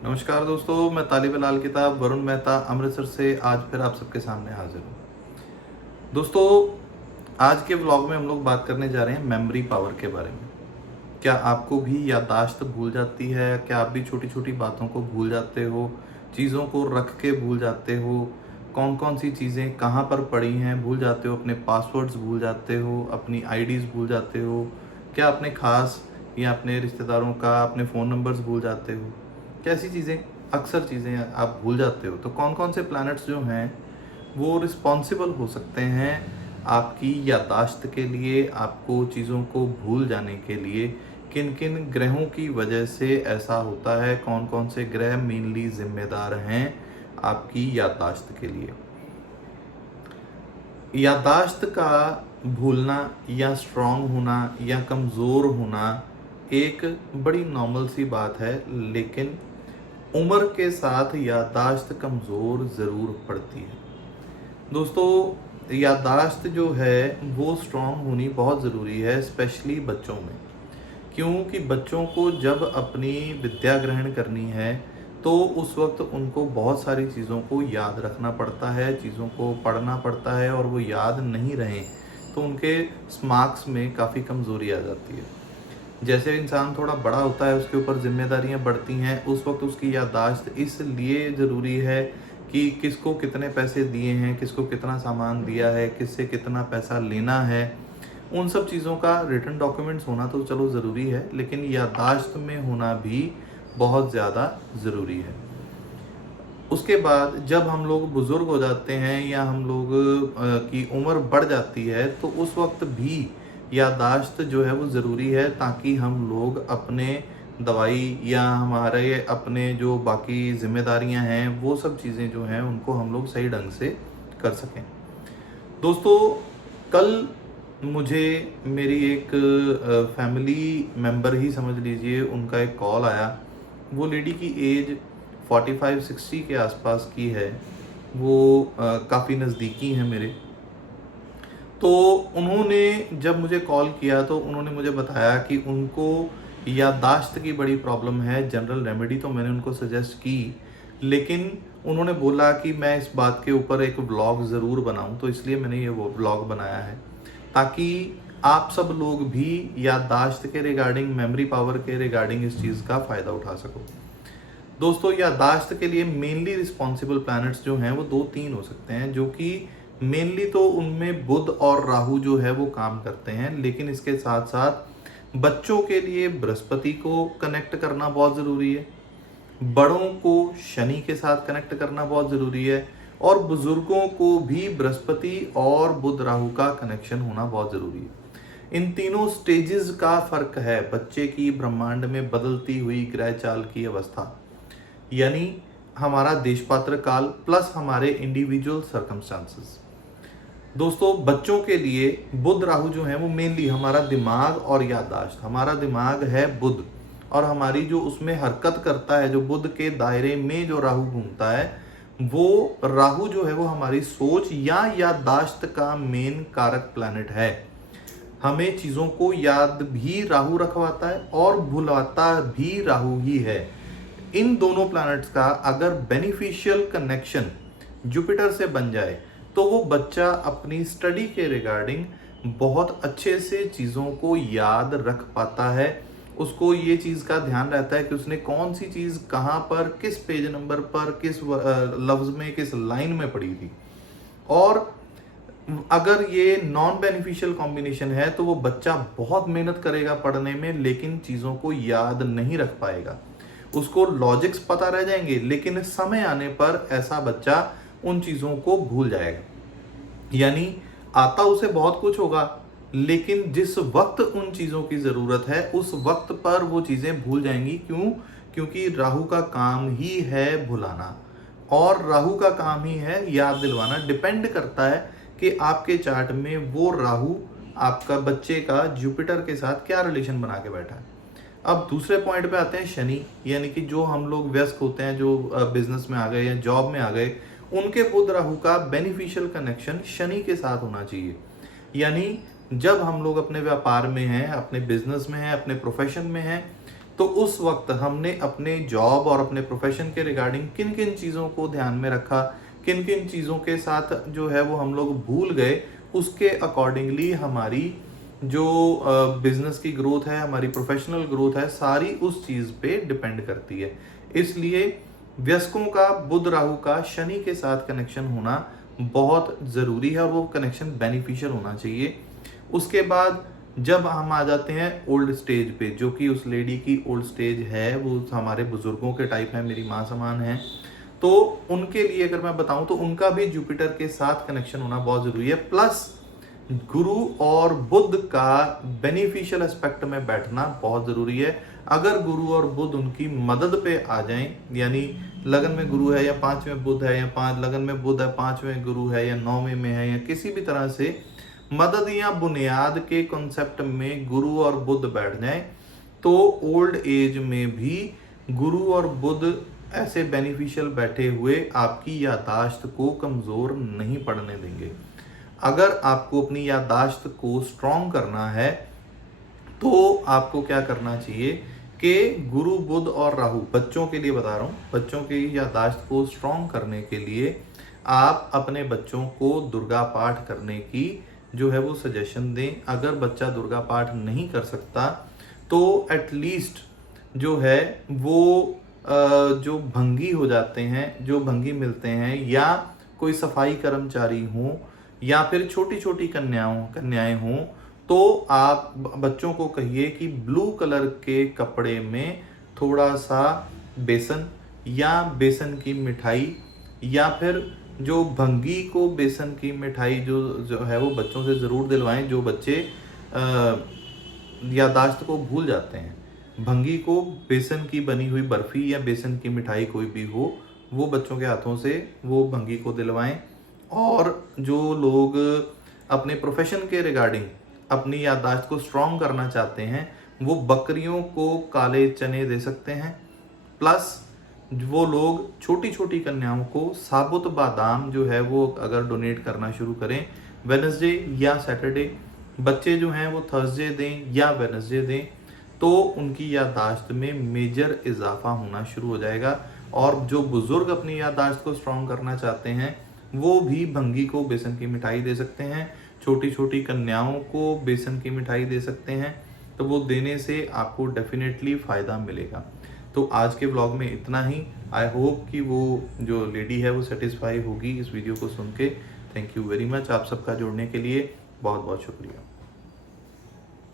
नमस्कार दोस्तों, मैं तालिब लाल किताब वरुण मेहता अमृतसर से आज फिर आप सबके सामने हाजिर हूँ। दोस्तों, आज के व्लॉग में हम लोग बात करने जा रहे हैं मेमोरी पावर के बारे में। क्या आपको भी याददाश्त भूल जाती है? क्या आप भी छोटी छोटी बातों को भूल जाते हो, चीज़ों को रख के भूल जाते हो? कौन कौन सी चीज़ें कहाँ पर पड़ी हैं भूल जाते हो? अपने पासवर्ड्स भूल जाते हो, अपनी आईडीज़ भूल जाते हो? क्या अपने खास या अपने रिश्तेदारों का अपने फ़ोन नंबर्स भूल जाते हो? कैसी चीज़ें, अक्सर चीज़ें आप भूल जाते हो। तो कौन कौन से प्लैनेट्स जो हैं वो रिस्पॉन्सिबल हो सकते हैं आपकी याददाश्त के लिए, आपको चीज़ों को भूल जाने के लिए? किन किन ग्रहों की वजह से ऐसा होता है? कौन कौन से ग्रह मेनली जिम्मेदार हैं आपकी याददाश्त के लिए? याददाश्त का भूलना या स्ट्रांग होना या कमज़ोर होना एक बड़ी नॉर्मल सी बात है, लेकिन उम्र के साथ याददाश्त कमज़ोर ज़रूर पड़ती है। दोस्तों, याददाश्त जो है वो स्ट्रांग होनी बहुत ज़रूरी है, स्पेशली बच्चों में। क्योंकि बच्चों को जब अपनी विद्या ग्रहण करनी है तो उस वक्त उनको बहुत सारी चीज़ों को याद रखना पड़ता है, चीज़ों को पढ़ना पड़ता है, और वो याद नहीं रहें तो उनके मार्क्स में काफ़ी कमज़ोरी आ जाती है। जैसे इंसान थोड़ा बड़ा होता है, उसके ऊपर जिम्मेदारियां बढ़ती हैं, उस वक्त उसकी याददाश्त इसलिए ज़रूरी है कि किसको कितने पैसे दिए हैं, किसको कितना सामान दिया है, किससे कितना पैसा लेना है। उन सब चीज़ों का रिटन डॉक्यूमेंट्स होना तो चलो ज़रूरी है, लेकिन याददाश्त में होना भी बहुत ज़्यादा ज़रूरी है। उसके बाद जब हम लोग बुज़ुर्ग हो जाते हैं या हम लोग की उम्र बढ़ जाती है तो उस वक्त भी याददाश्त जो है वो ज़रूरी है, ताकि हम लोग अपने दवाई या हमारे अपने जो बाकी ज़िम्मेदारियां हैं वो सब चीज़ें जो हैं उनको हम लोग सही ढंग से कर सकें। दोस्तों, कल मुझे मेरी एक फैमिली मेंबर ही समझ लीजिए, उनका एक कॉल आया। वो लेडी की एज 45-60 के आसपास की है। वो काफ़ी नज़दीकी हैं मेरे। तो उन्होंने जब मुझे कॉल किया तो उन्होंने मुझे बताया कि उनको याददाश्त की बड़ी प्रॉब्लम है। जनरल रेमेडी तो मैंने उनको सजेस्ट की, लेकिन उन्होंने बोला कि मैं इस बात के ऊपर एक व्लॉग ज़रूर बनाऊं, तो इसलिए मैंने ये वो व्लॉग बनाया है ताकि आप सब लोग भी याददाश्त के रिगार्डिंग, मेमोरी पावर के रिगार्डिंग इस चीज़ का फ़ायदा उठा सको। दोस्तों, याददाश्त के लिए मेनली रिस्पॉन्सिबल प्लैनेट्स जो हैं वो 2-3 हो सकते हैं, जो कि मेनली तो उनमें बुध और राहु जो है वो काम करते हैं, लेकिन इसके साथ साथ बच्चों के लिए बृहस्पति को कनेक्ट करना बहुत ज़रूरी है, बड़ों को शनि के साथ कनेक्ट करना बहुत ज़रूरी है, और बुजुर्गों को भी बृहस्पति और बुध राहु का कनेक्शन होना बहुत ज़रूरी है। इन तीनों स्टेजेस का फ़र्क है बच्चे की ब्रह्मांड में बदलती हुई ग्रह चाल की अवस्था, यानी हमारा देशपात्र काल प्लस हमारे इंडिविजुअल सर्कमस्टांसेस। दोस्तों, बच्चों के लिए बुध राहु जो है वो मेनली हमारा दिमाग और याददाश्त। हमारा दिमाग है बुध, और हमारी जो उसमें हरकत करता है, जो बुध के दायरे में जो राहु घूमता है, वो राहु जो है वो हमारी सोच या याददाश्त का मेन कारक प्लैनेट है। हमें चीज़ों को याद भी राहु रखवाता है और भुलाता भी राहु ही है। इन दोनों प्लैनेट्स का अगर बेनिफिशियल कनेक्शन जुपिटर से बन जाए तो वो बच्चा अपनी स्टडी के रिगार्डिंग बहुत अच्छे से चीज़ों को याद रख पाता है। उसको ये चीज़ का ध्यान रहता है कि उसने कौन सी चीज़ कहाँ पर, किस पेज नंबर पर, किस लफ्ज़ में, किस लाइन में पढ़ी थी। और अगर ये नॉन बेनिफिशियल कॉम्बिनेशन है तो वो बच्चा बहुत मेहनत करेगा पढ़ने में, लेकिन चीज़ों को याद नहीं रख पाएगा। उसको लॉजिक्स पता रह जाएंगे, लेकिन समय आने पर ऐसा बच्चा उन चीज़ों को भूल जाएगा। यानी आता उसे बहुत कुछ होगा, लेकिन जिस वक्त उन चीज़ों की ज़रूरत है उस वक्त पर वो चीज़ें भूल जाएंगी। क्यों? क्योंकि राहु का काम ही है भुलाना, और राहु का काम ही है याद दिलवाना। डिपेंड करता है कि आपके चार्ट में वो राहु आपका बच्चे का जुपिटर के साथ क्या रिलेशन बना के बैठा है। अब दूसरे पॉइंट पे आते हैं शनि, यानी कि जो हम लोग व्यस्त होते हैं, जो बिजनेस में आ गए या जॉब में आ गए, उनके बुध राहु का बेनिफिशियल कनेक्शन शनि के साथ होना चाहिए। यानी जब हम लोग अपने व्यापार में हैं, अपने बिजनेस में हैं, अपने प्रोफेशन में हैं, तो उस वक्त हमने अपने जॉब और अपने प्रोफेशन के रिगार्डिंग किन किन चीज़ों को ध्यान में रखा, किन किन चीज़ों के साथ जो है वो हम लोग भूल गए, उसके अकॉर्डिंगली हमारी जो बिजनेस की ग्रोथ है, हमारी प्रोफेशनल ग्रोथ है, सारी उस चीज़ पे डिपेंड करती है। इसलिए वयस्कों का, बुध राहु का शनि के साथ कनेक्शन होना बहुत ज़रूरी है और वो कनेक्शन बेनिफिशियल होना चाहिए। उसके बाद जब हम आ जाते हैं ओल्ड स्टेज पे, जो कि उस लेडी की ओल्ड स्टेज है, वो हमारे बुजुर्गों के टाइप है, मेरी माँ समान है, तो उनके लिए अगर मैं बताऊं तो उनका भी जुपिटर के साथ कनेक्शन होना बहुत ज़रूरी है। प्लस गुरु और बुध का बेनिफिशियल एस्पेक्ट में बैठना बहुत ज़रूरी है। अगर गुरु और बुध उनकी मदद पे आ जाएं, यानी लगन में गुरु है या 5वें बुध है, या 5 लगन में बुध है, 5वें गुरु है, या 9वें में है, या किसी भी तरह से मदद या बुनियाद के कॉन्सेप्ट में गुरु और बुध बैठ जाएं, तो ओल्ड एज में भी गुरु और बुध ऐसे बेनिफिशियल बैठे हुए आपकी याददाश्त को कमज़ोर नहीं पड़ने देंगे। अगर आपको अपनी याददाश्त को स्ट्रॉन्ग करना है तो आपको क्या करना चाहिए कि गुरु बुध और राहु, बच्चों के लिए बता रहा हूँ, बच्चों की याददाश्त को स्ट्रॉन्ग करने के लिए आप अपने बच्चों को दुर्गा पाठ करने की जो है वो सजेशन दें। अगर बच्चा दुर्गा पाठ नहीं कर सकता तो एटलीस्ट जो है वो जो भंगी हो जाते हैं, जो भंगी मिलते हैं, या कोई सफाई कर्मचारी हों, या फिर छोटी छोटी कन्याएं हों, तो आप बच्चों को कहिए कि ब्लू कलर के कपड़े में थोड़ा सा बेसन या बेसन की मिठाई, या फिर जो भंगी को बेसन की मिठाई जो है वो बच्चों से ज़रूर दिलवाएं। जो बच्चे याददाश्त को भूल जाते हैं, भंगी को बेसन की बनी हुई बर्फ़ी या बेसन की मिठाई कोई भी हो, वो बच्चों के हाथों से वो भंगी को दिलवाएं। और जो लोग अपने प्रोफेशन के रिगार्डिंग अपनी याददाश्त को स्ट्रॉन्ग करना चाहते हैं, वो बकरियों को काले चने दे सकते हैं। प्लस वो लोग छोटी छोटी कन्याओं को साबुत बादाम जो है वो अगर डोनेट करना शुरू करें, वेडनेसडे या सैटरडे, बच्चे जो हैं वो थर्सडे दें या वेडनेसडे दें, तो उनकी याददाश्त में मेजर इजाफा होना शुरू हो जाएगा। और जो बुजुर्ग अपनी याददाश्त को स्ट्रॉन्ग करना चाहते हैं, वो भी भंगी को बेसन की मिठाई दे सकते हैं, छोटी छोटी कन्याओं को बेसन की मिठाई दे सकते हैं। तो वो देने से आपको डेफिनेटली फ़ायदा मिलेगा। तो आज के व्लॉग में इतना ही। आई होप कि वो जो लेडी है वो सेटिस्फाई होगी इस वीडियो को सुन के। Thank you very much. आप सबका जुड़ने के लिए बहुत बहुत शुक्रिया।